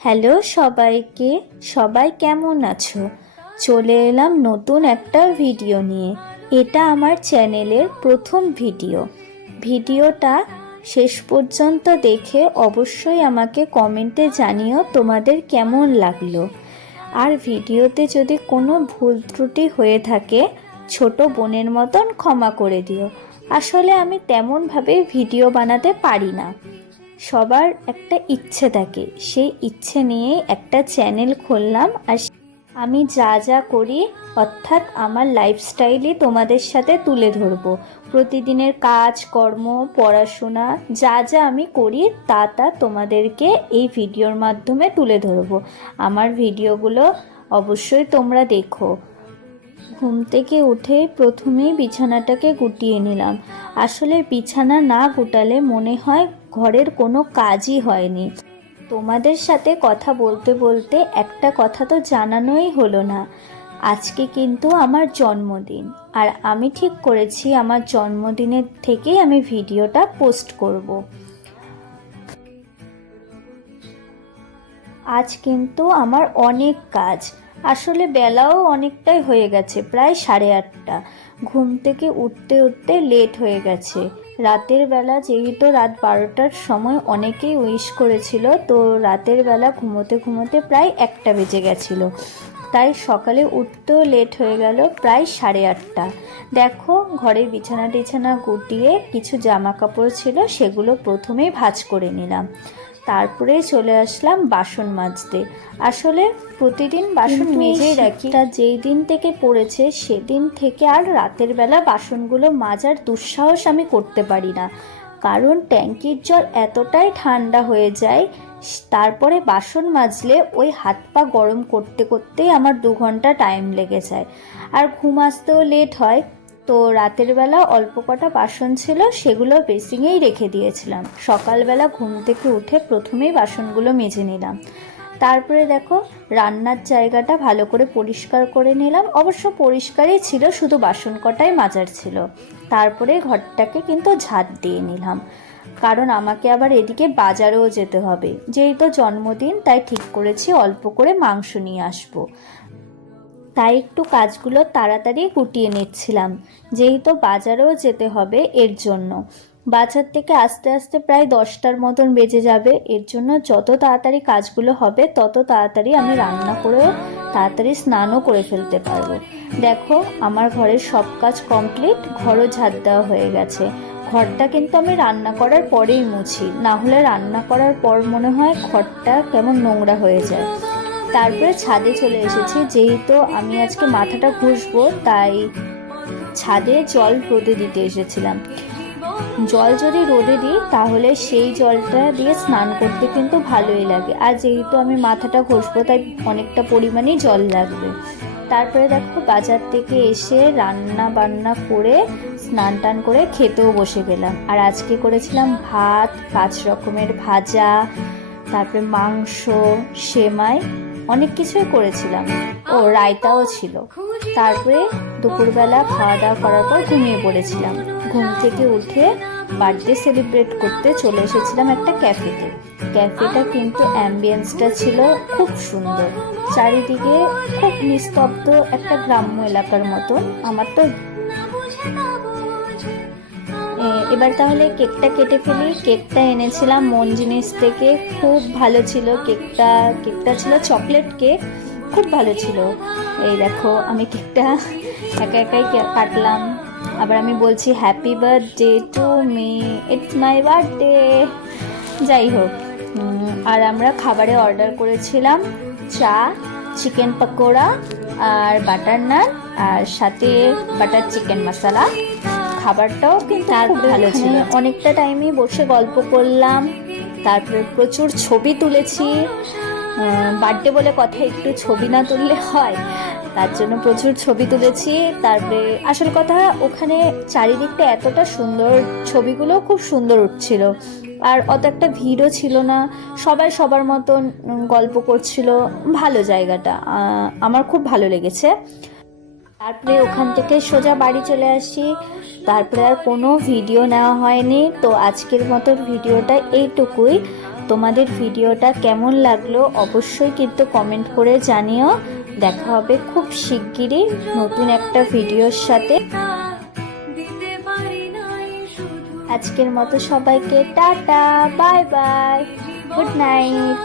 Hello সবাইকে, সবাই কেমন আছো? চলে এলাম নতুন একটা ভিডিও নিয়ে। এটা আমার চ্যানেলের প্রথম ভিডিওটা শেষ পর্যন্ত দেখে অবশ্যই আমাকে কমেন্টে জানিও তোমাদের কেমন লাগলো। আর ভিডিওতে যদি কোনো ভুল ত্রুটি হয়ে থাকে ছোট বোনের মতন ক্ষমা করে দিও। আসলে আমি তেমনভাবে ভিডিও বানাতে পারি না। সবার একটা ইচ্ছে থাকে, সেই ইচ্ছে নিয়েই একটা চ্যানেল খুললাম। আর আমি যা যা করি অর্থাৎ আমার লাইফস্টাইলই তোমাদের সাথে তুলে ধরবো। প্রতিদিনের কাজ কর্ম, পড়াশোনা যা যা আমি করি তা তোমাদেরকে এই ভিডিওর মাধ্যমে তুলে ধরবো। আমার ভিডিওগুলো অবশ্যই তোমরা দেখো। ঘুম থেকে উঠে প্রথমেই বিছানাটাকে গুটিয়ে নিলাম। আসলে বিছানা না গুটালে মনে হয় ঘরের কোনো কাজই হয়নি। তোমাদের সাথে কথা বলতে বলতে একটা কথা তো জানানোই হলো না। আজকে কিন্তু আমার জন্মদিন, আর আমি ঠিক করেছি আমার জন্মদিনের থেকেই আমি ভিডিওটা পোস্ট করব। আজ কিন্তু আমার অনেক কাজ। আসলে বেলাও অনেকটাই হয়ে গেছে, প্রায় 8:30। ঘুম থেকে উঠতে উঠতে লেট হয়ে গেছে। রাতের বেলা যেহেতু রাত 12টার সময় অনেকেই উইশ করেছিল, তো রাতের বেলা ঘুমোতে ঘুমোতে প্রায় 1টা বেজে গেছিলো। তাই সকালে উঠতেও লেট হয়ে গেল, প্রায় 8:30। দেখো ঘরে বিছানা টিছানা গুটিয়ে কিছু জামা কাপড় ছিল সেগুলো প্রথমেই ভাঁজ করে নিলাম। তারপরে চলে আসলাম বাসন মাজতে। আসলে প্রতিদিন বাসন মেজেই রাখি, তা যেই দিন থেকে পড়েছে সেদিন থেকে আর রাতের বেলা বাসনগুলো মাজার দুঃসাহস আমি করতে পারি না। কারণ ট্যাঙ্কির জল এতটাই ঠান্ডা হয়ে যায়, তারপরে বাসন মাজলে ওই হাত পা গরম করতে করতেই আমার 2 ঘন্টা টাইম লেগে যায়। আর ঘুম আসতেও লেট হয়। তো রাতের বেলা অল্প কটা বাসন ছিল, সেগুলো বেসিংয়েই রেখে দিয়েছিলাম। সকালবেলা ঘুম থেকে উঠে প্রথমেই বাসনগুলো মেজে নিলাম। তারপরে দেখো রান্নার জায়গাটা ভালো করে পরিষ্কার করে নিলাম। অবশ্য পরিষ্কারই ছিল, শুধু বাসন কটাই মাজার ছিল। তারপরে ঘরটাকে কিন্তু ঝাঁট দিয়ে নিলাম, কারণ আমাকে আবার এদিকে বাজারেও যেতে হবে। যেহেতু জন্মদিন তাই ঠিক করেছি অল্প করে মাংস নিয়ে আসবো। তাই একটু কাজগুলো তাড়াতাড়ি গুটিয়ে নিচ্ছিলাম, যেহেতু বাজারেও যেতে হবে। এর জন্য বাজার থেকে আস্তে আস্তে প্রায় 10টার মতন বেজে যাবে। এর জন্য যত তাড়াতাড়ি কাজগুলো হবে তত তাড়াতাড়ি আমি রান্না করেও তাড়াতাড়ি স্নানও করে ফেলতে পারবো। দেখো আমার ঘরের সব কাজ কমপ্লিট, ঘরও ঝাড় দেওয়া হয়ে গেছে। ঘরটা কিন্তু আমি রান্না করার পরেই মুছি, না হলে রান্না করার পর মনে হয় ঘরটা কেমন নোংরা হয়ে যায়। তারপরে ছাদে চলে এসেছি, যেহেতু আমি আজকে মাথাটা ঘষবো তাই ছাদে জল রোদে দিতে এসেছিলাম। জল যদি রোদে দিই তাহলে সেই জলটা দিয়ে স্নান করতে কিন্তু ভালোই লাগে। আর যেহেতু আমি মাথাটা ঘষবো তাই অনেকটা পরিমাণেই জল লাগবে। তারপরে দেখো বাজার থেকে এসে রান্না বান্না করে স্নান টান করে খেতেও বসে গেলাম। আর আজকে করেছিলাম ভাত, 5 রকমের ভাজা, তারপরে মাংস, সেমাই, অনেক কিছুই করেছিলাম। ও রায়তাও ছিল। তারপরে দুপুরবেলা খাওয়া দাওয়া করার পর ঘুমিয়ে পড়েছিলাম। ঘুম থেকে উঠে বার্থডে সেলিব্রেট করতে চলে এসেছিলাম একটা ক্যাফেতে। ক্যাফেটা কিন্তু অ্যাম্বিয়েন্সটা ছিল খুব সুন্দর, চারিদিকে খুব নিস্তব্ধ, একটা গ্রাম্য এলাকার মতো। আমার তো এবার তাহলে কেকটা কেটে ফেলি। কেকটা এনেছিলাম মন জিনিস থেকে, খুব ভালো ছিল কেকটা ছিল চকলেট কেক, খুব ভালো ছিল। এই দেখো আমি কেকটা একা একাই কাটলাম। আবার আমি বলছি happy birthday to me, it's my birthday. যাই হোক, আর আমরা খাবারে অর্ডার করেছিলাম চা, চিকেন পকোড়া আর বাটার নান, আর সাথে বাটার চিকেন মশলা। খাবারটাও কিন্তু খুব ভালো ছিল। অনেকটা টাইমে বসে গল্প করলাম, তারপরে প্রচুর ছবি তুলেছি। বার্থডে বলে কথা, একটু ছবি না তুললে হয়, তার জন্য প্রচুর ছবি তুলেছি। তারপরে আসল কথা, ওখানে চারিদিকটা এতটা সুন্দর, ছবিগুলো খুব সুন্দর উঠছিল। আর অত একটা ভিড়ও ছিল না, সবাই সবার মতন গল্প করছিল। ভালো জায়গাটা, আমার খুব ভালো লেগেছে। তারপরে ওখান থেকে সোজা বাড়ি চলে আসি। তারপরে আর কোনো ভিডিও নেওয়া হয়নি। তো আজকের মতো ভিডিওটা এইটুকুই। তোমাদের ভিডিওটা কেমন লাগলো অবশ্যই কিন্তু কমেন্ট করে জানিও। দেখা হবে খুব শিগগিরই নতুন একটা ভিডিওর সাথে। আজকের মতো সবাইকে tata, bye bye, good night.